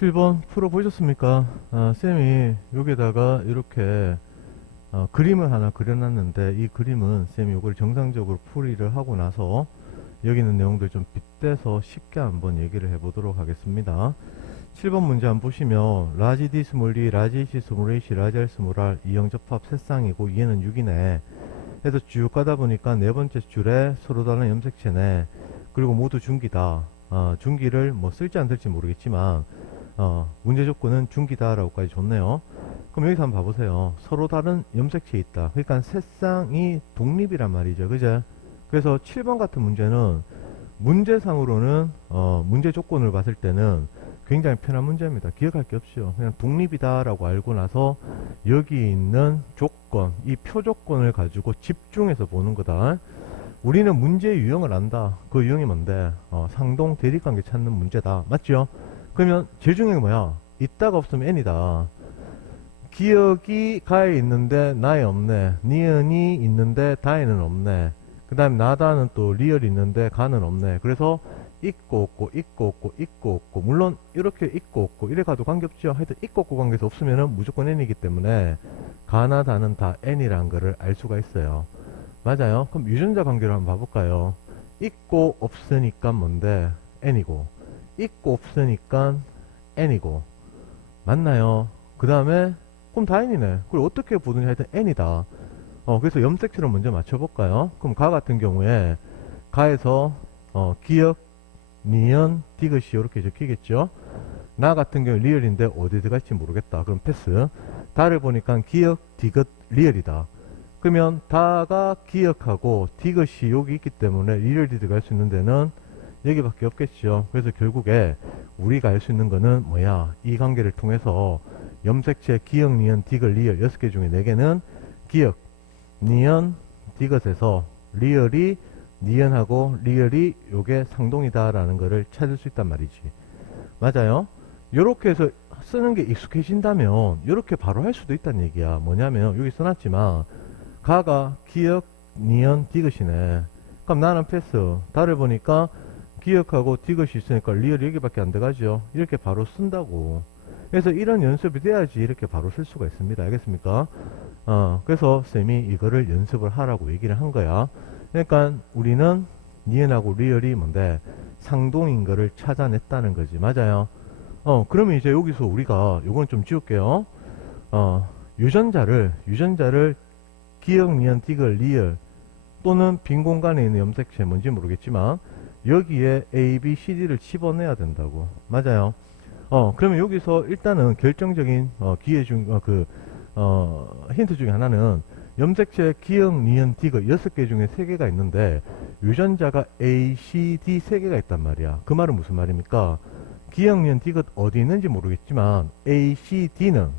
7번 풀어보셨습니까? 쌤이 여기다가 이렇게 그림을 하나 그려놨는데, 이 그림은 쌤이 이걸 정상적으로 풀이를 하고 나서 여기 있는 내용들 좀 빗대서 쉽게 한번 얘기를 해보도록 하겠습니다. 7번 문제 한번 보시면 라지 D 스몰 D, 라지 C 스몰 A C, 라지 R 스몰 R 이형 접합 세 쌍이고 얘는 6이네 해서 쭉 가다 보니까 네 번째 줄에 서로 다른 염색체네. 그리고 모두 중기다. 중기를 뭐 쓸지 안 쓸지 모르겠지만 문제 조건은 중기다라고까지 줬네요. 그럼 여기서 한번 봐보세요. 서로 다른 염색체 있다. 그러니까 세 쌍이 독립이란 말이죠. 그죠? 그래서 7번 같은 문제는 문제상으로는 문제 조건을 봤을 때는 굉장히 편한 문제입니다. 기억할 게 없죠. 그냥 독립이다라고 알고 나서 여기 있는 조건, 이 표조건을 가지고 집중해서 보는 거다. 우리는 문제의 유형을 안다. 그 유형이 뭔데? 상동 대립관계 찾는 문제다. 맞죠? 그러면 제일 중요한 게 뭐야? 있다가 없으면 n이다. 기억이 가에 있는데 나에 없네. 니은이 있는데 다에는 없네. 그 다음에 나다는 또 리얼이 있는데 가는 없네. 그래서 있고 없고 있고 없고 있고 없고, 물론 이렇게 있고 없고 이래 가도 관계없죠. 하여튼 있고 없고 관계에서 없으면 무조건 n이기 때문에 가나 다는 다 n이라는 거를 알 수가 있어요. 맞아요. 그럼 유전자 관계를 한번 봐볼까요? 있고 없으니까 뭔데? n이고, 있고 없으니까 n이고, 맞나요? 그 다음에 그럼 다 n이네. 그걸 어떻게 보든지 하여튼 n이다. 그래서 염색체를 먼저 맞춰볼까요? 그럼 가 같은 경우에 가에서 기억, 니은, 디귿이 이렇게 적히겠죠. 나 같은 경우 리얼인데 어디 들어갈지 모르겠다. 그럼 패스. 다를 보니까 기억, 디귿, 리얼이다. 그러면 다가 기억하고 디귿이 여기 있기 때문에 리얼이 들어갈 수 있는 데는 여기밖에 없겠죠. 그래서 결국에 우리가 알 수 있는 거는 뭐야? 이 관계를 통해서 염색체 기억, 니은, 디귿, 리얼 6개 중에 4개는 기억, 니은, 디귿에서 리얼이 니은하고 리얼이 요게 상동이다 라는 거를 찾을 수 있단 말이지. 맞아요? 요렇게 해서 쓰는 게 익숙해진다면 요렇게 바로 할 수도 있다는 얘기야. 뭐냐면 여기 써놨지만 가가 기억, 니은, 디귿이네. 그럼 나는 패스. 다를 보니까 기억하고 디귿이 있으니까 리얼이 여기밖에 안 들어가죠. 이렇게 바로 쓴다고. 그래서 이런 연습이 돼야지 이렇게 바로 쓸 수가 있습니다. 알겠습니까? 그래서 쌤이 이거를 연습을 하라고 얘기를 한 거야. 그러니까 우리는 니은하고 리얼이 뭔데? 상동인 거를 찾아냈다는 거지. 맞아요? 그러면 이제 여기서 우리가 요건 좀 지울게요. 유전자를 기억, 니은, 디귿, 리얼 또는 빈 공간에 있는 염색체 뭔지 모르겠지만 여기에 A, B, C, D를 집어내야 된다고. 맞아요? 그러면 여기서 일단은 결정적인 기회 중 힌트 중에 하나는 염색체 기억, 니은, 디귿 6개 중에 3개가 있는데 유전자가 A, C, D 3개가 있단 말이야. 그 말은 무슨 말입니까? 기억, 니은, 디귿 어디 있는지 모르겠지만 A, C, D는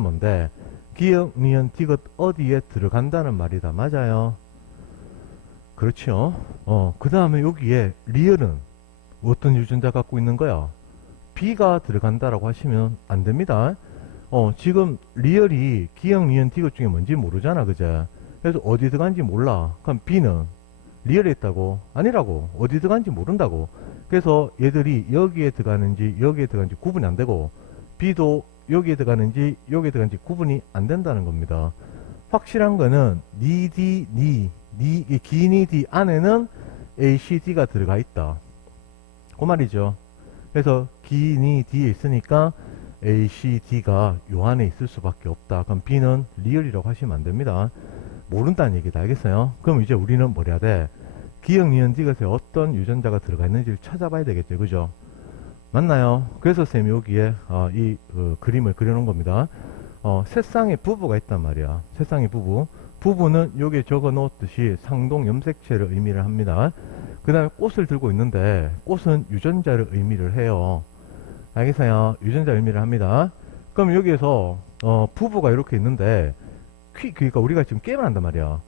뭔데? 기억, 니은, 디귿 어디에 들어간다는 말이다. 맞아요? 그렇죠. 그 다음에 여기에 리얼은 어떤 유전자 갖고 있는 거야? B가 들어간다라고 하시면 안 됩니다. 지금 리얼이 기억, 니은, 디귿 중에 뭔지 모르잖아. 그제? 그래서 어디 들어간지 몰라. 그럼 B는 리얼에 있다고? 아니라고. 어디 들어간지 모른다고. 그래서 얘들이 여기에 들어가는지 여기에 들어가는지 구분이 안 되고 B도 여기에 들어가는지 여기에 들어가는지 구분이 안 된다는 겁니다. 확실한 거는 니, D, 기니 D 안에는 A, C, D가 들어가 있다. 그 말이죠. 그래서 기니 D에 있으니까 A, C, D가 요 안에 있을 수밖에 없다. 그럼 B는 리얼이라고 하시면 안 됩니다. 모른다는 얘기다. 알겠어요? 그럼 이제 우리는 뭘 해야 돼? 기억, 니은, 디귿에 어떤 유전자가 들어가 있는지를 찾아봐야 되겠죠. 그죠? 맞나요? 그래서 쌤이 여기에 이 그림을 그려놓은 겁니다. 세 쌍의 부부가 있단 말이야. 세 쌍의 부부. 부부는 여기에 적어 놓았듯이 상동 염색체를 의미를 합니다. 그 다음에 꽃을 들고 있는데 꽃은 유전자를 의미를 해요. 알겠어요? 유전자 의미를 합니다. 그럼 여기에서 부부가 이렇게 있는데 그러니까 우리가 지금 게임을 한단 말이야.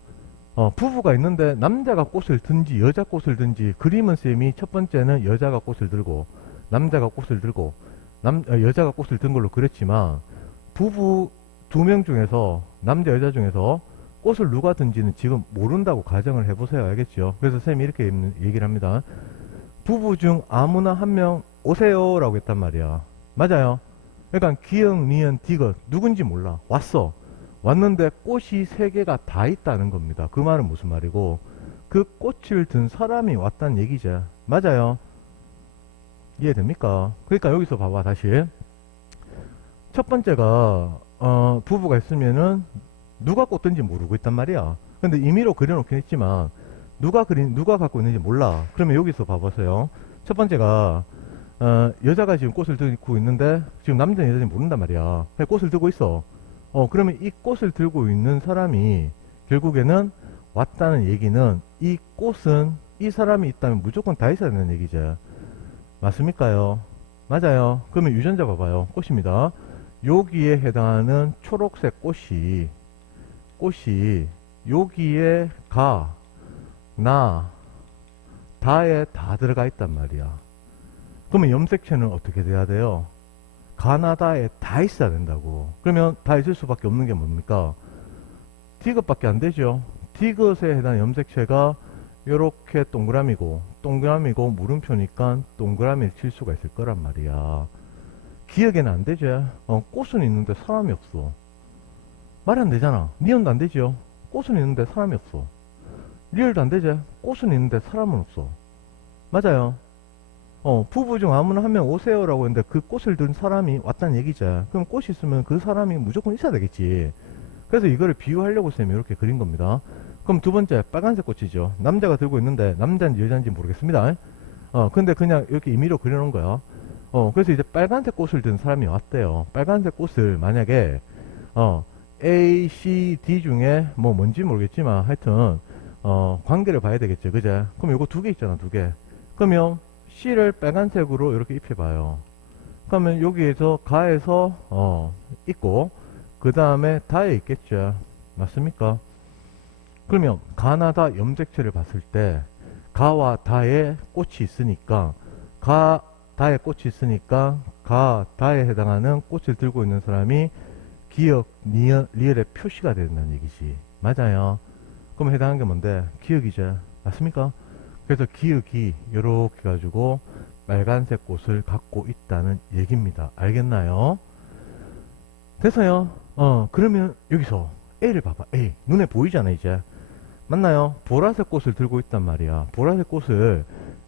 부부가 있는데 남자가 꽃을 든지 여자 꽃을 든지 그림은 쌤이 첫 번째는 여자가 꽃을 들고 남자가 꽃을 들고 여자가 꽃을 든 걸로 그랬지만 부부 2명 중에서 남자 여자 중에서 꽃을 누가 든지는 지금 모른다고 가정을 해보세요. 알겠죠? 그래서 쌤이 이렇게 얘기를 합니다. 부부 중 아무나 한 명 오세요 라고 했단 말이야. 맞아요. 그러니까 기역, 니은, 디귿 누군지 몰라. 왔어. 왔는데 꽃이 세 개가 다 있다는 겁니다. 그 말은 무슨 말이고, 그 꽃을 든 사람이 왔다는 얘기죠. 맞아요. 이해됩니까? 그러니까 여기서 봐봐. 다시 첫 번째가 부부가 있으면은 누가 꽂든지 모르고 있단 말이야. 근데 임의로 그려놓긴 했지만 누가 갖고 있는지 몰라. 그러면 여기서 봐보세요. 첫 번째가 여자가 지금 꽃을 들고 있는데 지금 남자는 여자인지 모른단 말이야. 그냥 꽃을 들고 있어. 그러면 이 꽃을 들고 있는 사람이 결국에는 왔다는 얘기는 이 꽃은 이 사람이 있다면 무조건 다 있어야 되는 얘기죠. 맞습니까요? 맞아요. 그러면 유전자 봐봐요. 꽃입니다. 여기에 해당하는 초록색 꽃이 여기에 가, 나, 다에 다 들어가 있단 말이야. 그러면 염색체는 어떻게 돼야 돼요? 가나다에 다 있어야 된다고. 그러면 다 있을 수밖에 없는 게 뭡니까? 디귿밖에 안 되죠. 디귿에 해당하는 염색체가 요렇게 동그라미고 물음표니까 동그라미를 칠 수가 있을 거란 말이야. 기억에는 안 되지. 꽃은 있는데 사람이 없어. 말이 안 되잖아. 니은도 안 되죠. 꽃은 있는데 사람이 없어. 리을도 안 되지. 꽃은 있는데 사람은 없어. 맞아요. 부부 중 아무나 한 명 오세요라고 했는데 그 꽃을 든 사람이 왔다는 얘기죠. 그럼 꽃이 있으면 그 사람이 무조건 있어야 되겠지. 그래서 이거를 비유하려고 쌤이 이렇게 그린 겁니다. 그럼 두 번째 빨간색 꽃이죠. 남자가 들고 있는데 남자인지 여자인지 모르겠습니다. 근데 그냥 이렇게 임의로 그려놓은 거야. 그래서 이제 빨간색 꽃을 든 사람이 왔대요. 빨간색 꽃을 만약에 A, C, D 중에 뭐 뭔지 모르겠지만 하여튼 관계를 봐야 되겠죠. 그제? 그럼 요거 두 개 있잖아. 두 개. 그러면 C를 빨간색으로 이렇게 입혀봐요. 그러면 여기에서 가에서 있고 그 다음에 다에 있겠죠. 맞습니까? 그러면 가나다 염색체를 봤을 때 가와 다에 꽃이 있으니까 다에 꽃이 있으니까 다에 해당하는 꽃을 들고 있는 사람이 기역, 니은, 리을의 표시가 된다는 얘기지. 맞아요. 그럼 해당하는 게 뭔데? 기역이죠. 맞습니까? 그래서 기역이 이렇게 가지고 빨간색 꽃을 갖고 있다는 얘기입니다. 알겠나요? 됐어요. 그러면 여기서 A를 봐봐. A. 눈에 보이잖아, 이제. 맞나요? 보라색 꽃을 들고 있단 말이야. 보라색 꽃을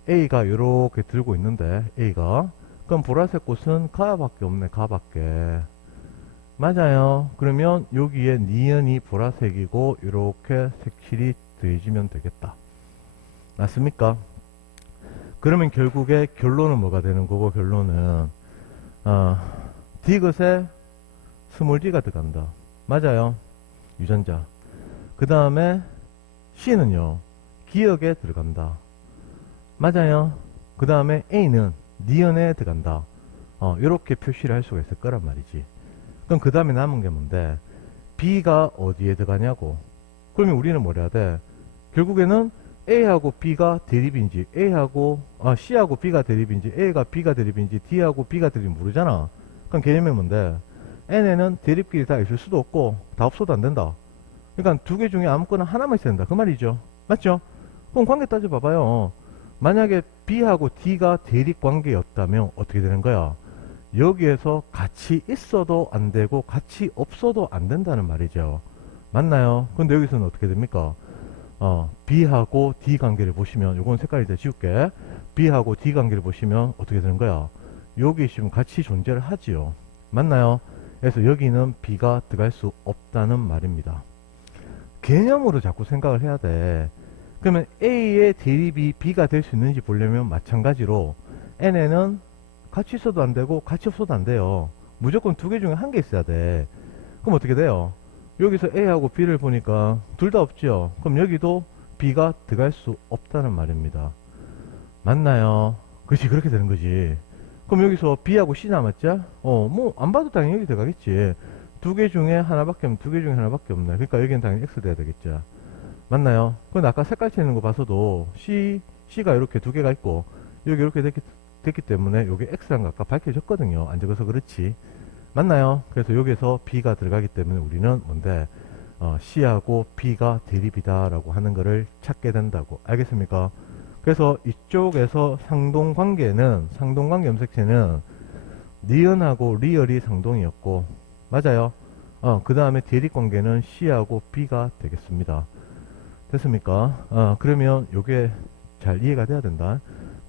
A가 이렇게 들고 있는데, A가. 그럼 보라색 꽃은 가밖에 없네, 가밖에. 맞아요. 그러면 여기에 니은이 보라색이고, 이렇게 색칠이 더해지면 되겠다. 맞습니까? 그러면 결국에 결론은 뭐가 되는 거고, 결론은, 디귿에 스몰 d가 들어간다. 맞아요. 유전자. 그 다음에 C는요, 기역에 들어간다. 맞아요. 그 다음에 A는 니은에 들어간다. 이렇게 표시를 할 수가 있을 거란 말이지. 그럼 그 다음에 남은 게 뭔데? B가 어디에 들어가냐고. 그러면 우리는 뭐 해야 돼? 결국에는 A하고 B가 대립인지, C하고 B가 대립인지, A가 B가 대립인지, D하고 B가 대립인지 모르잖아. 그럼 개념이 뭔데? N에는 대립끼리 다 있을 수도 없고, 다 없어도 안 된다. 그러니까 두 개 중에 아무거나 하나만 있어야 된다. 그 말이죠. 맞죠? 그럼 관계 따져봐봐요. 만약에 B하고 D가 대립 관계였다면 어떻게 되는 거야? 여기에서 같이 있어도 안 되고 같이 없어도 안 된다는 말이죠. 맞나요? 근데 여기서는 어떻게 됩니까? B하고 D 관계를 보시면, 요건 색깔 이제 지울게. B하고 D 관계를 보시면 어떻게 되는 거야? 여기 있으면 같이 존재를 하지요. 맞나요? 그래서 여기는 B가 들어갈 수 없다는 말입니다. 개념으로 자꾸 생각을 해야 돼. 그러면 A의 대립이 B가 될 수 있는지 보려면 마찬가지로 N에는 같이 있어도 안 되고 같이 없어도 안 돼요. 무조건 두 개 중에 한 개 있어야 돼. 그럼 어떻게 돼요? 여기서 A하고 B를 보니까 둘 다 없죠. 그럼 여기도 B가 들어갈 수 없다는 말입니다. 맞나요? 그렇지, 그렇게 되는 거지. 그럼 여기서 B하고 C 남았죠? 뭐 안 봐도 당연히 여기 들어가겠지. 두 개 중에 하나밖에 없네. 두 개 중에 하나밖에 없네. 그러니까 여기는 당연히 X 돼야 되겠죠. 맞나요? 근데 아까 색깔 칠는 거 봐서도 C가 이렇게 두 개가 있고 여기 이렇게 됐기 때문에 여기 X란 거 아까 밝혀졌거든요. 안 적어서 그렇지. 맞나요? 그래서 여기에서 B가 들어가기 때문에 우리는 뭔데? C하고 B가 대립이다 라고 하는 거를 찾게 된다고. 알겠습니까? 그래서 이쪽에서 상동관계 염색체는 니은하고 리얼이 상동이었고, 맞아요. 그 다음에 대립관계는 C하고 B가 되겠습니다. 됐습니까? 그러면 요게 잘 이해가 돼야 된다.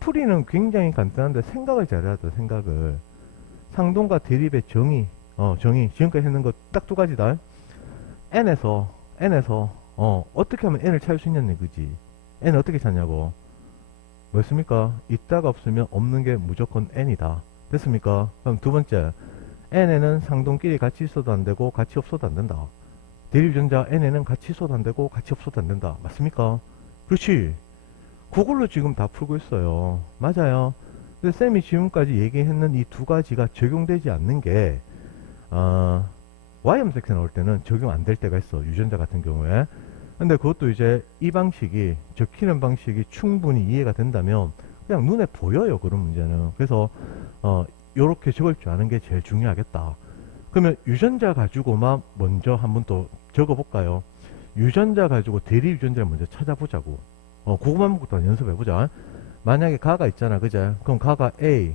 풀이는 굉장히 간단한데 생각을 잘해야 돼, 생각을. 상동과 대립의 정의, 정의. 지금까지 했는 거 딱 두 가지다. N에서, 어떻게 하면 N을 찾을 수 있냐는 얘기지. N 어떻게 찾냐고. 뭐였습니까? 있다가 없으면 없는 게 무조건 N이다. 됐습니까? 그럼 두 번째. N에는 상동끼리 같이 있어도 안 되고, 같이 없어도 안 된다. 대립전자 N에는 같이 있어도 안 되고, 같이 없어도 안 된다. 맞습니까? 그렇지. 그걸로 지금 다 풀고 있어요. 맞아요. 근데 쌤이 지금까지 얘기했는 이 두 가지가 적용되지 않는 게, Y염색체 나올 때는 적용 안 될 때가 있어. 유전자 같은 경우에. 근데 그것도 이제 이 방식이, 적히는 방식이 충분히 이해가 된다면 그냥 눈에 보여요. 그런 문제는. 그래서, 요렇게 적을 줄 아는 게 제일 중요하겠다. 그러면 유전자 가지고만 먼저 한번 또 적어볼까요? 유전자 가지고 대리 유전자를 먼저 찾아보자고. 그거만 먹고 또 연습해보자. 만약에 가가 있잖아, 그제? 그럼 가가 A,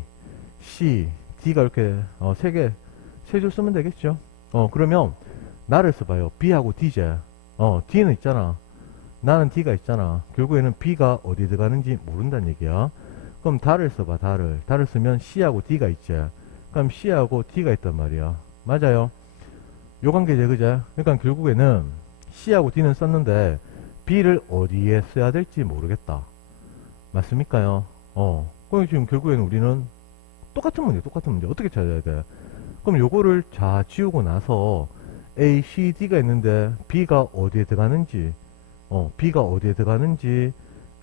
C, D가 이렇게 세 줄 쓰면 되겠죠? 그러면 나를 써봐요. B하고 D제. D는 있잖아. 나는 D가 있잖아. 결국에는 B가 어디 들어가는지 모른다는 얘기야. 그럼 다를 써봐, 다를. 다를 쓰면 C하고 D가 있지. 그럼 C하고 D가 있단 말이야. 맞아요. 요 관계제, 그제? 그러니까 결국에는 C하고 D는 썼는데 B를 어디에 써야 될지 모르겠다. 맞습니까요? 그럼 지금 결국에는 우리는 똑같은 문제. 어떻게 찾아야 돼? 그럼 요거를 자 지우고 나서 A, C, D가 있는데 B가 어디에 들어가는지, B가 어디에 들어가는지,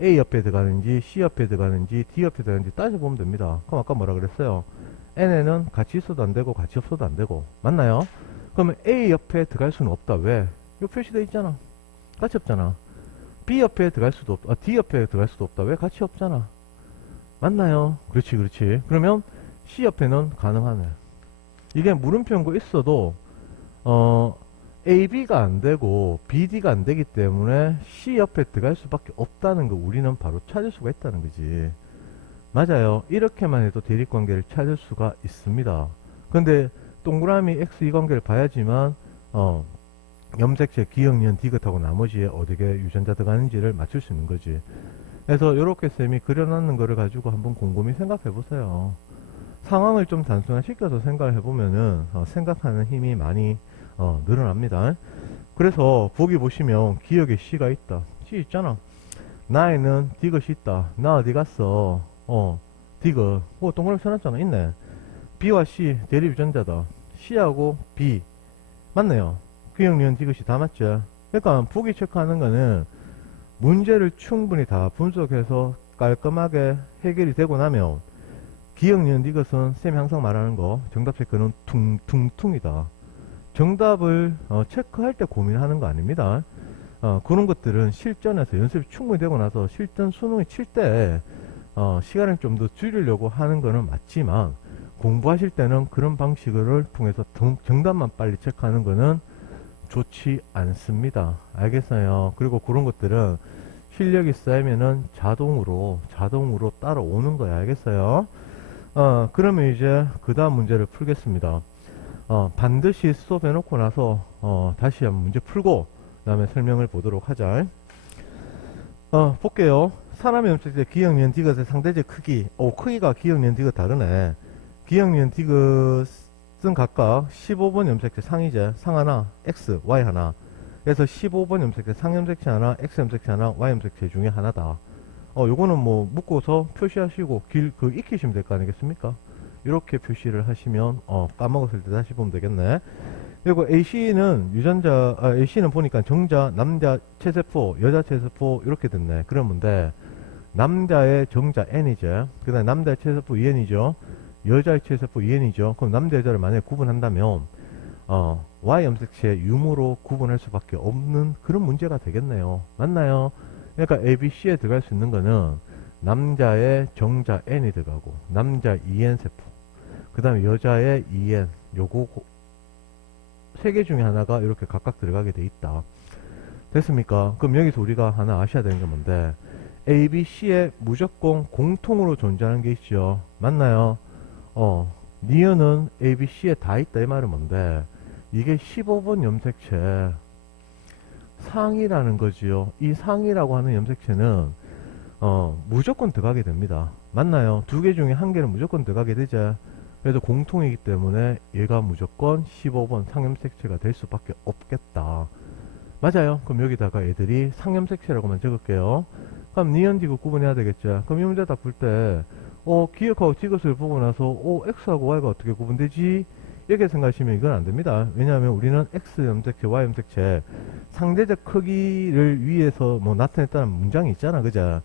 A 옆에 들어가는지, C 옆에 들어가는지, D 옆에 들어가는지 따져보면 됩니다. 그럼 아까 뭐라 그랬어요? N에는 같이 있어도 안 되고 같이 없어도 안 되고. 맞나요? 그러면 A 옆에 들어갈 수는 없다. 왜? 요 표시되어 있잖아. 같이 없잖아. B 옆에 들어갈 수도 없다. D 옆에 들어갈 수도 없다. 왜? 같이 없잖아. 맞나요? 그렇지. 그러면 C 옆에는 가능하네. 이게 물음표인 있어도 A, B가 안 되고 B, D가 안 되기 때문에 C 옆에 들어갈 수밖에 없다는 거 우리는 바로 찾을 수가 있다는 거지. 맞아요. 이렇게만 해도 대립관계를 찾을 수가 있습니다. 근데 동그라미 X 이 관계를 봐야지만 염색체, 기억, 니은, 디귿하고 나머지에 어디게 유전자 들어가는지를 맞출 수 있는 거지. 그래서 이렇게 쌤이 그려놨는 거를 가지고 한번 곰곰이 생각해 보세요. 상황을 좀 단순화시켜서 생각을 해보면은 생각하는 힘이 많이 늘어납니다. 그래서 보기 보시면 기억에 C가 있다. C 있잖아. 나에는 디귿이 있다. 나 어디 갔어? 디귿. 동그라미 쳐놨잖아. 있네. B와 C 대립 유전자다. C하고 B 맞네요. 기억, 니은, 디귿이 다 맞죠. 그러니까 보기 체크하는 거는 문제를 충분히 다 분석해서 깔끔하게 해결이 되고 나면 기억, 니은, 디귿은 쌤이 항상 말하는 거 정답 체크는 퉁퉁퉁이다. 정답을 체크할 때 고민하는 거 아닙니다. 그런 것들은 실전에서 연습이 충분히 되고 나서 실전 수능을 칠 때 시간을 좀 더 줄이려고 하는 거는 맞지만 공부하실 때는 그런 방식을 통해서 정답만 빨리 체크하는 거는 좋지 않습니다. 알겠어요? 그리고 그런 것들은 실력이 쌓이면은 자동으로 따라오는 거야. 알겠어요? 그러면 이제 그 다음 문제를 풀겠습니다. 반드시 수업해 놓고 나서 다시 한번 문제 풀고 그 다음에 설명을 보도록 하자. 볼게요. 사람의 염색체 기억, 니은, 디귿의 상대적 크기. 크기가 기억, 니은, 디귿 다르네. 기억, 니은, 디귿은 각각 15번 염색체 상이제, 상 하나, X, Y 하나. 그래서 15번 염색체 상 염색체 하나, X 염색체 하나, Y 염색체 중에 하나다. 요거는 뭐 묶어서 표시하시고 익히시면 될 거 아니겠습니까? 이렇게 표시를 하시면 까먹었을 때 다시 보면 되겠네. 그리고 AC는 AC는 보니까 정자, 남자 체세포, 여자 체세포 이렇게 됐네. 그러면 돼. 남자의 정자 N이죠. 그 다음에 남자의 체세포 EN이죠. 여자의 체세포 EN이죠. 그럼 남자, 여자를 만약에 구분한다면 Y 염색체 유무로 구분할 수밖에 없는 그런 문제가 되겠네요. 맞나요? 그러니까 ABC에 들어갈 수 있는 거는 남자의 정자 N이 들어가고 남자 EN 세포, 그 다음에 여자의 EN, 요거 세 개 중에 하나가 이렇게 각각 들어가게 돼 있다. 됐습니까? 그럼 여기서 우리가 하나 아셔야 되는 게 뭔데, A, B, C에 무조건 공통으로 존재하는 게 있죠. 맞나요? 니은은 A, B, C에 다 있다 이 말은 뭔데, 이게 15번 염색체 상이라는 거지요. 이 상이라고 하는 염색체는 무조건 들어가게 됩니다. 맞나요? 두 개 중에 한 개는 무조건 들어가게 되죠. 그래서 공통이기 때문에 얘가 무조건 15번 상염색체가 될 수밖에 없겠다. 맞아요. 그럼 여기다가 애들이 상염색체라고만 적을게요. 그럼 니은 디귿 구분해야 되겠죠. 그럼 이 문제 다 풀 때 기억하고 디귿을 보고 나서 x하고 y가 어떻게 구분되지? 이렇게 생각하시면 이건 안 됩니다. 왜냐하면 우리는 x 염색체, y 염색체 상대적 크기를 위해서 뭐 나타냈다는 문장이 있잖아, 그죠?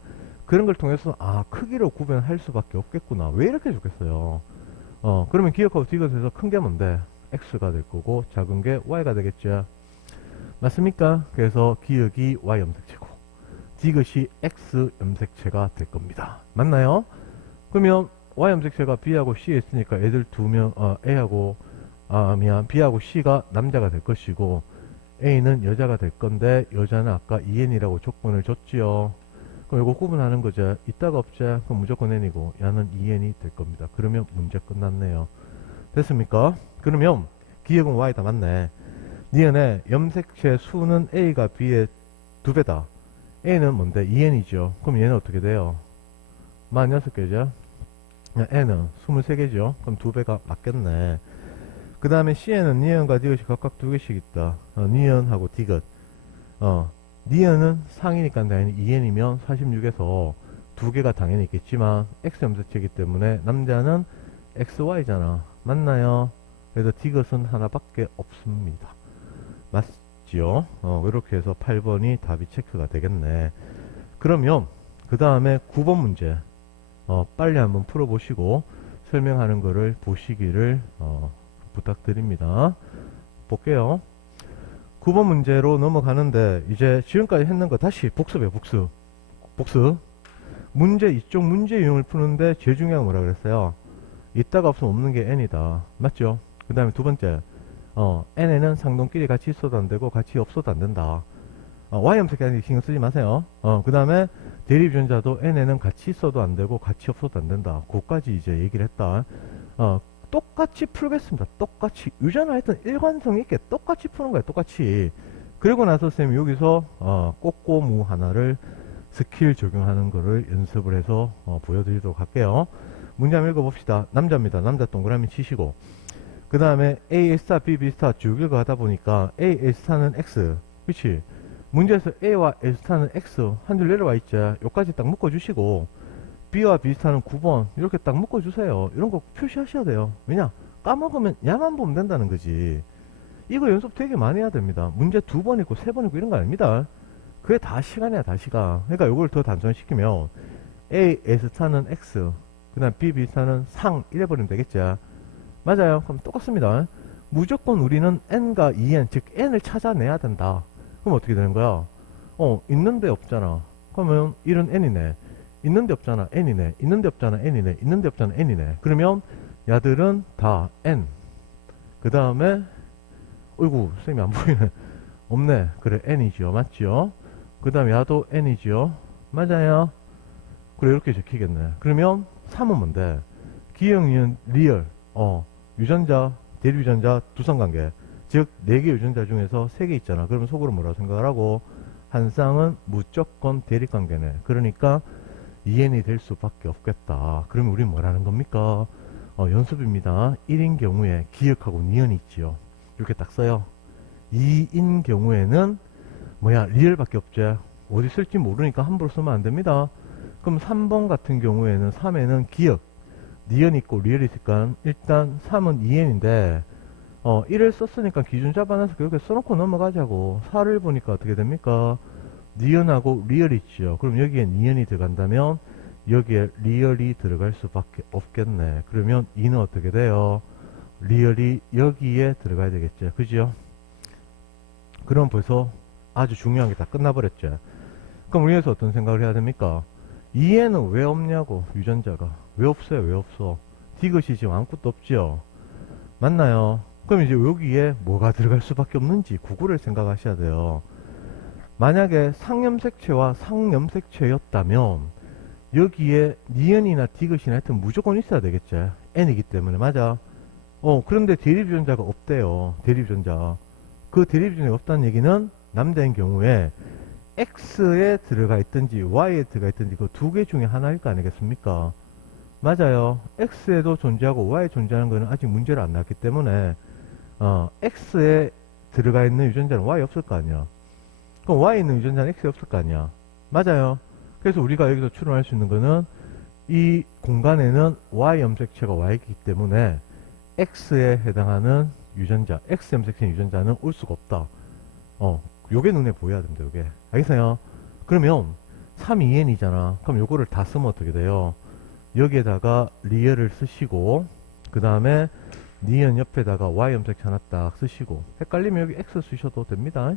그런 걸 통해서 크기로 구분할 수밖에 없겠구나. 왜 이렇게 좋겠어요? 그러면 기억하고 디귿에서 큰 게 뭔데? x가 될 거고 작은 게 y가 되겠죠. 맞습니까? 그래서 기억이 y 염색체고 디귿이 x 염색체가 될 겁니다. 맞나요? 그러면 y 염색체가 b하고 c에 있으니까 애들 두 명, a하고 b하고 c가 남자가 될 것이고 a는 여자가 될 건데 여자는 아까 en이라고 조건을 줬지요. 그럼 이거 구분하는 거죠. 있다가 없자 그럼 무조건 n이고 야는 en이 될 겁니다. 그러면 문제 끝났네요. 됐습니까? 그러면 기억은 y다. 맞네. 니은의 염색체 수는 a가 b의 2배다. a는 뭔데? en이죠. 그럼 얘는 어떻게 돼요? 46개죠. n은 23개죠. 그럼 2배가 맞겠네. 그 다음에 C에는 니은과 디귿이 각각 2개씩 있다. 니은하고 디귿. 니은은 상이니까 당연히 2n이면 46에서 2개가 당연히 있겠지만 X 염색체이기 때문에 남자는 XY잖아. 맞나요? 그래서 디귿은 하나밖에 없습니다. 맞지요? 이렇게 해서 8번이 답이 체크가 되겠네. 그러면 그 다음에 9번 문제 빨리 한번 풀어보시고 설명하는 거를 보시기를 부탁드립니다. 볼게요. 9번 문제로 넘어가는데 이제 지금까지 했는 거 다시 복습이에요. 복습. 문제 이쪽 문제 유형을 푸는데 제일 중요한 건 뭐라 그랬어요? 있다가 없으면 없는 게 n이다. 맞죠? 그 다음에 두 번째 n에는 상동끼리 같이 있어도 안 되고 같이 없어도 안 된다. y 염색하는 신경 쓰지 마세요. 그 다음에 대립유전자도 n에는 같이 있어도 안 되고 같이 없어도 안 된다. 그거까지 이제 얘기를 했다. 똑같이 풀겠습니다. 똑같이 유전화 하여튼 일관성 있게 똑같이 푸는 거예요. 똑같이. 그리고 나서 쌤이 여기서 꼬꼬무 하나를 스킬 적용하는 거를 연습을 해서 보여드리도록 할게요. 문제 한번 읽어봅시다. 남자입니다. 남자 동그라미 치시고 그 다음에 A, S타, B, B스타 쭉 읽어가다 보니까 A, S타는 X 그치? 문제에서 A와 S타는 X 한 줄 내려와 있죠. 요까지 딱 묶어주시고 B와 B스타는 9번 이렇게 딱 묶어주세요. 이런 거 표시하셔야 돼요. 왜냐? 까먹으면 야만 보면 된다는 거지. 이거 연습 되게 많이 해야 됩니다. 문제 2번 있고 3번 있고 이런 거 아닙니다. 그게 다 시간이야, 다 시간. 그러니까 이걸 더 단순시키면 A, S타는 X 그 다음 B, B스타는 상 이래버리면 되겠죠. 맞아요. 그럼 똑같습니다. 무조건 우리는 n과 2n 즉 n을 찾아내야 된다. 그럼 어떻게 되는 거야? 있는데 없잖아. 그러면 1은 n이네. 있는데 없잖아 n이네. 있는데 없잖아 n이네. 있는데 없잖아 n이네. 그러면 야들은 다 n. 그 다음에 어이구 쌤이 안 보이네. 없네. 그래 n이지요. 맞지요? 그 다음에 야도 n이지요. 맞아요. 그래 이렇게 적히겠네. 그러면 3은 뭔데? 기형이은 리얼. 유전자, 대리유전자 두성관계. 즉 4개 유전자 중에서 3개 있잖아. 그러면 속으로 뭐라고 생각을 하고 한 쌍은 무조건 대립관계네. 그러니까 2n이 될 수밖에 없겠다. 그러면 우리 뭐라는 겁니까? 연습입니다. 1인 경우에 기억하고 니은이 있지요. 이렇게 딱 써요. 2인 경우에는 리얼밖에 없죠. 어디 쓸지 모르니까 함부로 쓰면 안 됩니다. 그럼 3번 같은 경우에는 3에는 기억 니은 있고 리얼 있으니까 일단 3은 2n인데 1을 썼으니까 기준 잡아놔서 그렇게 써놓고 넘어가자고. 4를 보니까 어떻게 됩니까? 니은하고 리얼이 있죠. 그럼 여기에 니은이 들어간다면 여기에 리얼이 들어갈 수밖에 없겠네. 그러면 2는 어떻게 돼요? 리얼이 여기에 들어가야 되겠죠. 그죠? 그럼 벌써 아주 중요한 게 다 끝나버렸죠. 그럼 우리에서 어떤 생각을 해야 됩니까? 2에는 왜 없냐고. 유전자가 왜 없어요? 왜 없어? 디귿이 지금 아무것도 없죠. 맞나요? 그럼 이제 여기에 뭐가 들어갈 수밖에 없는지 그거를 생각하셔야 돼요. 만약에 상염색체와 상염색체였다면 여기에 니은이나 디귿이나 하여튼 무조건 있어야 되겠지. n이기 때문에. 맞아. 그런데 대립유전자가 없대요. 대립유전자. 그 대립유전자가 없다는 얘기는 남자인 경우에 X에 들어가 있든지 Y에 들어가 있든지 그 두 개 중에 하나일 거 아니겠습니까? 맞아요. X에도 존재하고 Y에 존재하는 거는 아직 문제를 안 났기 때문에 X에 들어가 있는 유전자는 Y 없을 거 아니야. 그럼 Y에 있는 유전자는 X에 없을 거 아니야. 맞아요. 그래서 우리가 여기서 추론할 수 있는 거는 이 공간에는 Y 염색체가 Y이기 때문에 X에 해당하는 유전자, X 염색체 유전자는 올 수가 없다. 요게 눈에 보여야 됩니다. 요게. 알겠어요? 그러면 3, 2n이잖아. 그럼 요거를 다 쓰면 어떻게 돼요? 여기에다가 리얼을 쓰시고 그 다음에 니은 옆에다가 Y 염색체 하나 딱 쓰시고 헷갈리면 여기 X 쓰셔도 됩니다.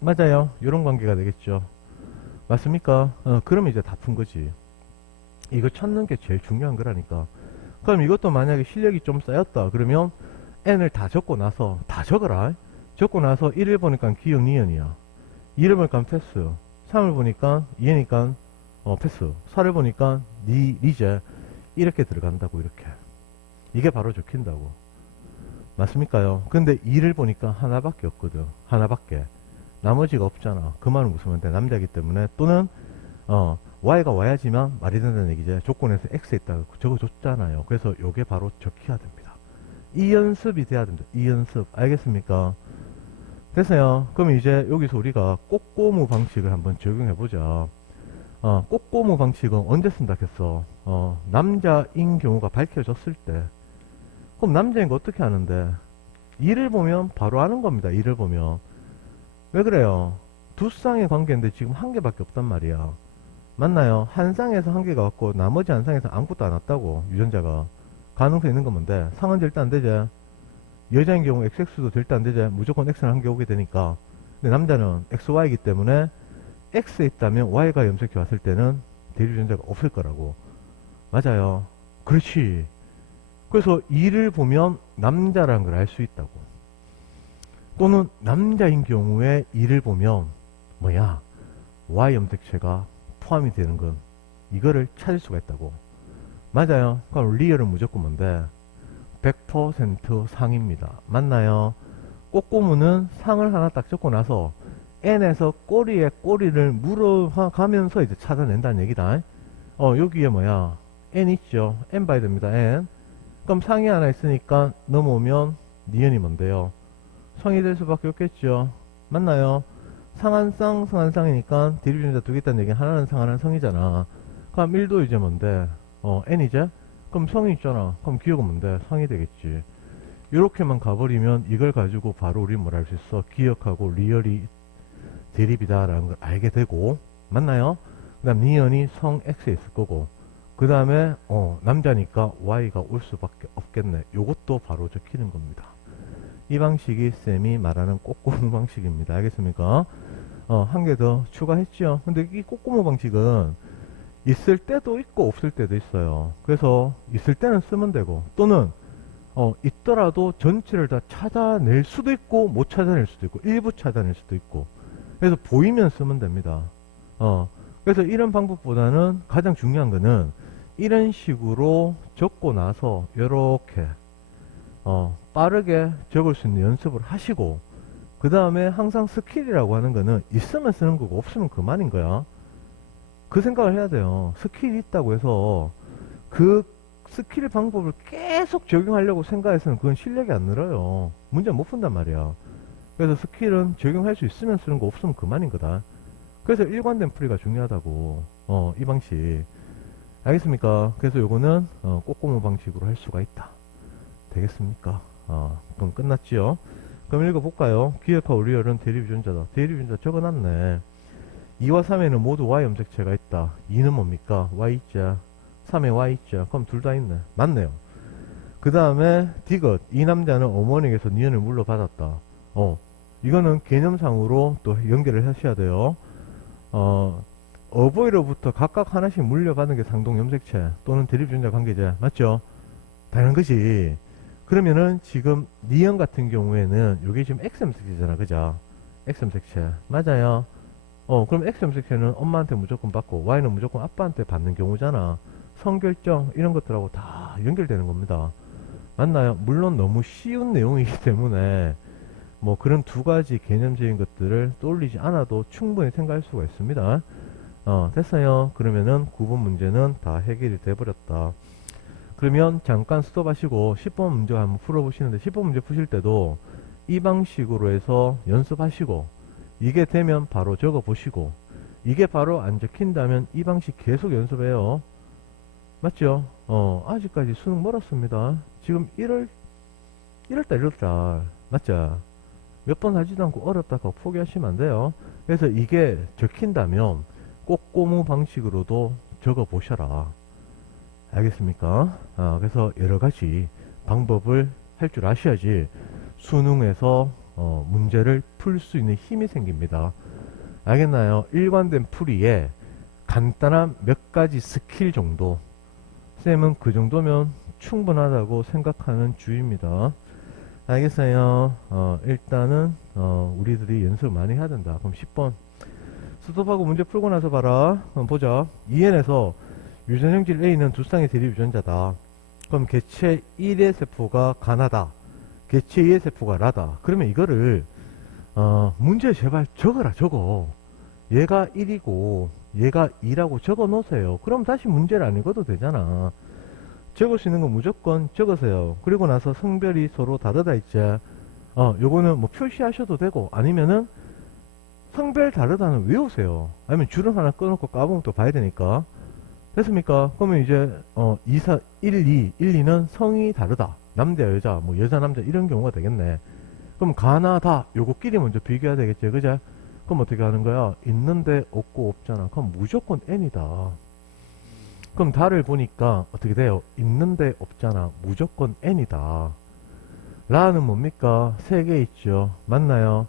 맞아요. 요런 관계가 되겠죠. 맞습니까? 그러면 이제 다 푼 거지. 이거 찾는 게 제일 중요한 거라니까. 그럼 이것도 만약에 실력이 좀 쌓였다. 그러면 n을 다 적고 나서 다 적어라. 적고 나서 1을 보니까 기억 니은이야. 2를 보니까 패스. 3을 보니까 2니까 패스. 4를 보니까 리제. 이렇게 들어간다고 이렇게. 이게 바로 적힌다고. 맞습니까요? 근데 2를 보니까 하나밖에 없거든. 하나밖에. 나머지가 없잖아. 그 말은 무슨 말인데 남자이기 때문에 또는 Y가 와야지만 말이 된다는 얘기죠. 조건에서 X에 있다고 적어줬잖아요. 그래서 요게 바로 적혀야 됩니다. 이 연습이 돼야 됩니다. 이 연습. 알겠습니까? 됐어요. 그럼 이제 여기서 우리가 꼬꼬무 방식을 한번 적용해보자. 꼬꼬무 방식은 언제 쓴다 했어? 남자인 경우가 밝혀졌을 때. 그럼 남자인 거 어떻게 아는데? 이를 보면 바로 아는 겁니다. 이를 보면. 왜 그래요? 두 쌍의 관계인데 지금 한 개밖에 없단 말이야. 맞나요? 한 쌍에서 한 개가 왔고 나머지 한 쌍에서 아무것도 안 왔다고. 유전자가. 가능성 있는 건 뭔데? 상은 절대 안 되지. 여자인 경우 XX도 절대 안 되지. 무조건 X는 한 개 오게 되니까. 근데 남자는 XY이기 때문에 X에 있다면 Y가 염색해 왔을 때는 대립유전자가 없을 거라고. 맞아요. 그렇지. 그래서 이를 보면 남자라는 걸 알 수 있다고. 또는 남자인 경우에 이를 보면 뭐야? Y 염색체가 포함이 되는 건 이거를 찾을 수가 있다고. 맞아요. 그럼 리얼은 무조건 뭔데? 100% 상입니다. 맞나요? 꼬꼬무는 상을 하나 딱 적고 나서 n에서 꼬리에 꼬리를 물어가면서 이제 찾아낸다는 얘기다. 여기에 뭐야? n 있죠? n 봐야 됩니다. n. 그럼 상이 하나 있으니까 넘어오면 니은이 뭔데요? 성이 될 수밖에 없겠죠. 맞나요? 상한쌍, 상한쌍이니까 대립유전자 두 개 있다는 얘기는 하나는 상, 하나는 성이잖아. 그럼 1도 이제 뭔데? n이제? 그럼 성이 있잖아. 그럼 기억은 뭔데? 성이 되겠지. 이렇게만 가버리면 이걸 가지고 바로 우리 뭘 할 수 있어? 기억하고 리얼이 대립이다라는 걸 알게 되고. 맞나요? 그 다음 니은이 성 X에 있을 거고. 그 다음에 남자니까 Y가 올 수밖에 없겠네. 요것도 바로 적히는 겁니다. 이 방식이 쌤이 말하는 꼬꼬무 방식입니다. 알겠습니까? 한 개 더 추가했죠. 근데 이 꼬꼬무 방식은 있을 때도 있고 없을 때도 있어요. 그래서 있을 때는 쓰면 되고 또는 있더라도 전체를 다 찾아낼 수도 있고 못 찾아낼 수도 있고 일부 찾아낼 수도 있고 그래서 보이면 쓰면 됩니다. 그래서 이런 방법보다는 가장 중요한 거는 이런 식으로 적고 나서 이렇게 빠르게 적을 수 있는 연습을 하시고 그 다음에 항상 스킬이라고 하는 거는 있으면 쓰는 거고 없으면 그만인 거야. 그 생각을 해야 돼요. 스킬이 있다고 해서 그 스킬 방법을 계속 적용하려고 생각해서는 그건 실력이 안 늘어요. 문제 못 푼단 말이야. 그래서 스킬은 적용할 수 있으면 쓰는 거 없으면 그만인 거다. 그래서 일관된 풀이가 중요하다고. 이 방식. 알겠습니까? 그래서 요거는 꼬꼬무 방식으로 할 수가 있다. 되겠습니까? 그럼 끝났지요? 그럼 읽어볼까요? 기억하고 리얼은 대립유전자다. 대립유전자 적어놨네. 2와 3에는 모두 Y 염색체가 있다. 2는 뭡니까? Y 있죠. 3에 Y 있죠. 그럼 둘 다 있네. 맞네요. 그 다음에 디귿. 이 남자는 어머니에게서 니은을 물려받았다. 이거는 개념상으로 또 연결을 하셔야 돼요. 어버이로부터 각각 하나씩 물려받는 게 상동 염색체 또는 대립유전자 관계제. 맞죠? 당연한 거지. 그러면은 지금 니은 같은 경우에는 이게 지금 X 염색체잖아. 그죠? X 염색체. 맞아요. 그럼 X 염색체는 엄마한테 무조건 받고 Y는 무조건 아빠한테 받는 경우잖아. 성결정 이런 것들하고 다 연결되는 겁니다. 맞나요? 물론 너무 쉬운 내용이기 때문에 뭐 그런 두 가지 개념적인 것들을 떠올리지 않아도 충분히 생각할 수가 있습니다. 됐어요. 그러면은 9번 문제는 다 해결이 돼버렸다. 그러면 잠깐 스톱하시고 10번 문제 한번 풀어보시는데 10번 문제 푸실 때도 이 방식으로 해서 연습하시고 이게 되면 바로 적어보시고 이게 바로 안 적힌다면 이 방식 계속 연습해요. 맞죠? 아직까지 수능 멀었습니다. 지금 1월달 1월달 맞죠? 몇 번 하지도 않고 어렵다고 포기하시면 안 돼요. 그래서 이게 적힌다면 꼬꼬무 방식으로도 적어보셔라. 알겠습니까? 그래서 여러가지 방법을 할 줄 아셔야지 수능에서 문제를 풀 수 있는 힘이 생깁니다. 알겠나요? 일관된 풀이에 간단한 몇 가지 스킬 정도 쌤은 그 정도면 충분하다고 생각하는 주의입니다. 알겠어요. 일단은 우리들이 연습을 많이 해야 된다. 그럼 10번 스톱하고 문제 풀고 나서 봐라. 보자. 2N에서 유전형질 A는 두 쌍의 대립 유전자다. 그럼 개체 1의 세포가 가나다. 개체 2의 세포가 라다. 그러면 이거를 문제 제발 적어라. 적어. 얘가 1이고 얘가 2라고 적어 놓으세요. 그럼 다시 문제를 안 읽어도 되잖아. 적을 수 있는 건 무조건 적으세요. 그리고 나서 성별이 서로 다르다 있지. 요거는 뭐 표시하셔도 되고 아니면은 성별 다르다는 외우세요. 아니면 줄을 하나 꺼놓고 까보면 또 봐야 되니까. 됐습니까? 그러면 이제 1, 2, 1, 2는 성이 다르다. 남자, 여자, 뭐 여자, 남자 이런 경우가 되겠네. 그럼 가나, 다 요거끼리 먼저 비교해야 되겠지. 그죠? 그럼 어떻게 하는 거야? 있는데 없고 없잖아. 그럼 무조건 N이다. 그럼 다를 보니까 어떻게 돼요? 있는데 없잖아. 무조건 N이다. 라는 뭡니까? 3개 있죠. 맞나요?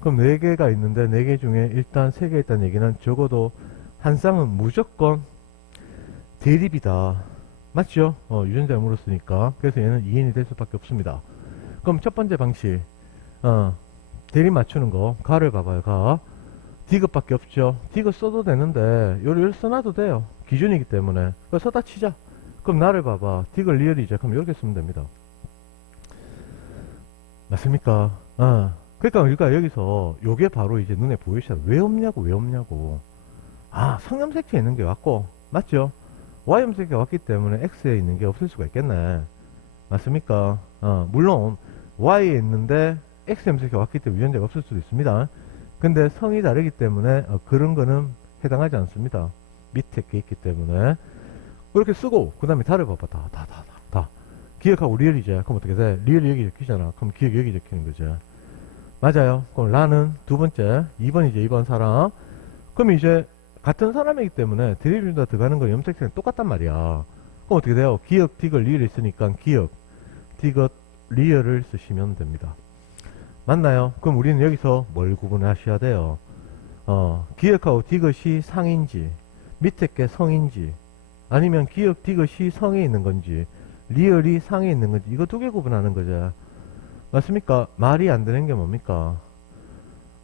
그럼 4개가 있는데 4개 중에 일단 3개 있다는 얘기는 적어도 한 쌍은 무조건 대립이다. 맞죠? 유전자를 물었으니까. 그래서 얘는 2N이 될 수밖에 없습니다. 그럼 첫 번째 방식 대립 맞추는 거 가를 봐봐요. 가 디귿밖에 없죠. 디귿 써도 되는데 요를 써놔도 돼요. 기준이기 때문에 그거 써다 치자. 그럼 나를 봐봐. 디귿 리얼이죠. 그럼 이렇게 쓰면 됩니다. 맞습니까? 그러니까 우리가 여기서 요게 바로 이제 눈에 보이시죠. 왜 없냐고. 왜 없냐고. 성염색체 있는 게 왔고 맞죠? Y염색체가 왔기 때문에 X에 있는 게 없을 수가 있겠네. 맞습니까? 물론 Y에 있는데 X염색체가 왔기 때문에 유전자가 없을 수도 있습니다. 근데 성이 다르기 때문에 그런 거는 해당하지 않습니다. 밑에 게 있기 때문에 그렇게 쓰고 그 다음에 다를 봐봐. 다 기억하고 리얼이죠. 그럼 어떻게 돼? 리얼이 여기 적히잖아. 그럼 기억 여기 적히는 거죠. 맞아요. 그럼 라는 두 번째 2번이죠. 2번 사람. 그럼 이제 같은 사람이기 때문에 대립유전자 들어가는 건 염색체는 똑같단 말이야. 그럼 어떻게 돼요? 기억 디귿 리얼이 있으니까 기억 디귿 리얼을 쓰시면 됩니다. 맞나요? 그럼 우리는 여기서 뭘 구분하셔야 돼요? 기억하고 디귿이 상인지 밑에 게 성인지 아니면 기억 디귿이 성에 있는 건지 리얼이 상에 있는 건지 이거 두 개 구분하는 거죠. 맞습니까? 말이 안 되는 게 뭡니까?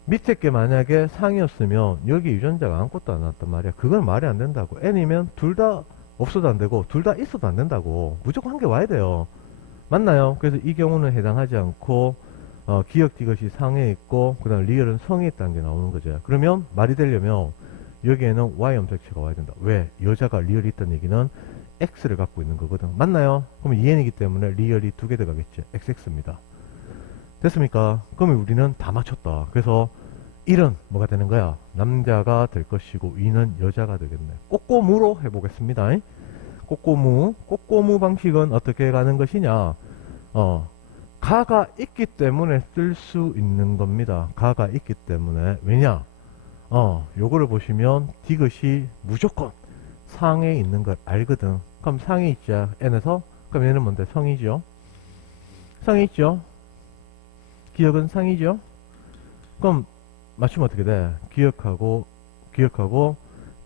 밑에 게 만약에 상이었으면 여기 유전자가 아무것도 안 나왔단 말이야. 그건 말이 안 된다고. N이면 둘 다 없어도 안 되고 둘 다 있어도 안 된다고. 무조건 한 개 와야 돼요. 맞나요? 그래서 이 경우는 해당하지 않고 기억 디귿이 상에 있고 그 다음 리얼은 성에 있다는 게 나오는 거죠. 그러면 말이 되려면 여기에는 Y 염색체가 와야 된다. 왜? 여자가 리얼이 있다는 얘기는 X를 갖고 있는 거거든. 맞나요? 그러면 2N이기 때문에 리얼이 두 개 들어가겠죠. XX입니다. 됐습니까? 그러면 우리는 다 맞췄다. 그래서 1은 뭐가 되는 거야? 남자가 될 것이고 2는 여자가 되겠네. 꼬꼬무로 해보겠습니다. 꼬꼬무 방식은 어떻게 가는 것이냐? 가가 있기 때문에 쓸 수 있는 겁니다. 가가 있기 때문에. 왜냐? 요거를 보시면 디귿이 무조건 상에 있는 걸 알거든. 그럼 상에 있자. N에서. 그럼 얘는 뭔데? 성이죠. 상에 있죠. 기억은 상이죠. 그럼 맞추면 어떻게 돼? 기억하고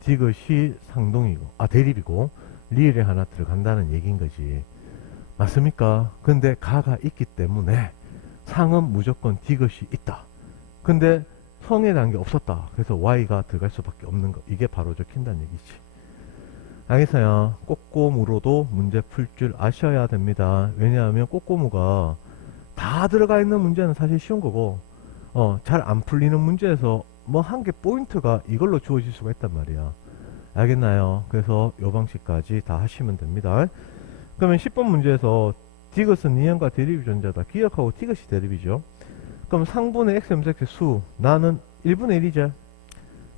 디귿이 상동이고 대립이고 리얼에 하나 들어간다는 얘기인 거지. 맞습니까? 근데 가가 있기 때문에 상은 무조건 디귿이 있다. 근데 성에 대한 게 없었다. 그래서 y가 들어갈 수밖에 없는 거. 이게 바로 적힌다는 얘기지. 알겠어요? 꼬꼬무로도 문제 풀 줄 아셔야 됩니다. 왜냐하면 꼬꼬무가 다 들어가 있는 문제는 사실 쉬운 거고, 잘 안 풀리는 문제에서 뭐 한 개 포인트가 이걸로 주어질 수가 있단 말이야. 알겠나요? 그래서 요 방식까지 다 하시면 됩니다. 그러면 10번 문제에서 디귿은 니은과 대립 전자다. 기억하고 디귿이 대립이죠. 그럼 상분의 x, mx 수, 나는 1분의 1이죠.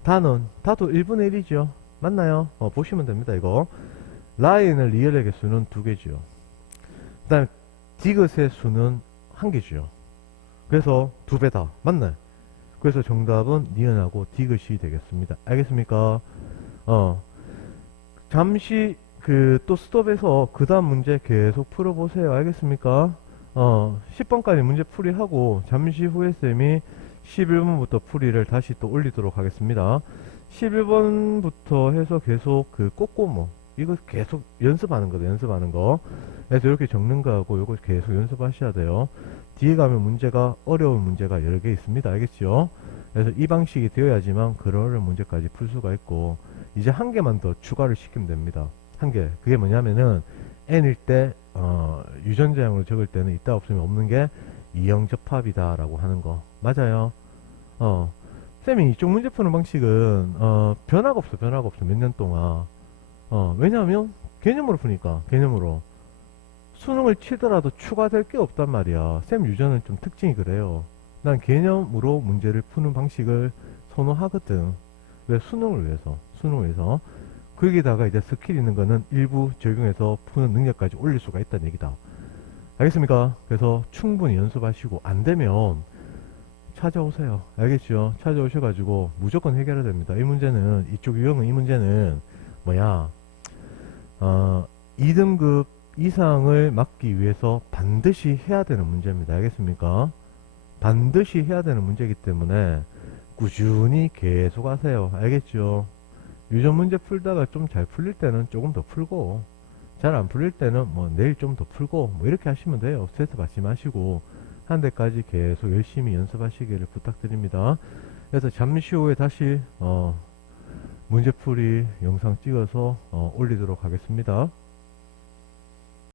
다도 1분의 1이죠. 맞나요? 보시면 됩니다. 이거 라인을 리얼의 개수는 2개죠. 그 다음에 디귿의 수는 1개죠. 그래서 2배다. 맞나요? 그래서 정답은 니은하고 디귿이 되겠습니다. 알겠습니까? 잠시 또 스톱해서 그 다음 문제 계속 풀어보세요. 알겠습니까? 10번까지 문제 풀이하고 잠시 후에 쌤이 11번부터 풀이를 다시 또 올리도록 하겠습니다. 11번부터 해서 계속 그 꼬꼬무 이거 계속 연습하는 거다. 연습하는 거. 그래서 이렇게 적는 거하고 이거 계속 연습하셔야 돼요. 뒤에 가면 문제가 어려운 문제가 여러 개 있습니다. 알겠죠? 그래서 이 방식이 되어야지만 그런 문제까지 풀 수가 있고, 이제 한 개만 더 추가를 시키면 됩니다. 한 개. 그게 뭐냐면은 n일 때 유전자형으로 적을 때는 있다 없으면 없는 게 이형접합이다 라고 하는 거 맞아요. 쌤이 이쪽 문제 푸는 방식은 변화가 없어. 변화가 없어. 몇 년 동안. 왜냐하면 개념으로 푸니까. 개념으로 수능을 치더라도 추가될 게 없단 말이야. 쌤 유전은 좀 특징이 그래요. 난 개념으로 문제를 푸는 방식을 선호하거든. 왜? 수능을 위해서. 수능을 위해서. 거기다가 이제 스킬 있는 거는 일부 적용해서 푸는 능력까지 올릴 수가 있다는 얘기다. 알겠습니까? 그래서 충분히 연습하시고 안 되면 찾아오세요. 알겠죠? 찾아오셔가지고 무조건 해결해야 됩니다. 이 문제는 이쪽 유형은 이 문제는 뭐야? 2등급 이상을 막기 위해서 반드시 해야 되는 문제입니다. 알겠습니까? 반드시 해야 되는 문제이기 때문에 꾸준히 계속 하세요. 알겠죠? 유전 문제 풀다가 좀 잘 풀릴 때는 조금 더 풀고, 잘 안 풀릴 때는 뭐 내일 좀 더 풀고 뭐 이렇게 하시면 돼요. 스트레스 받지 마시고 한 대까지 계속 열심히 연습하시기를 부탁드립니다. 그래서 잠시 후에 다시 문제풀이 영상 찍어서 올리도록 하겠습니다.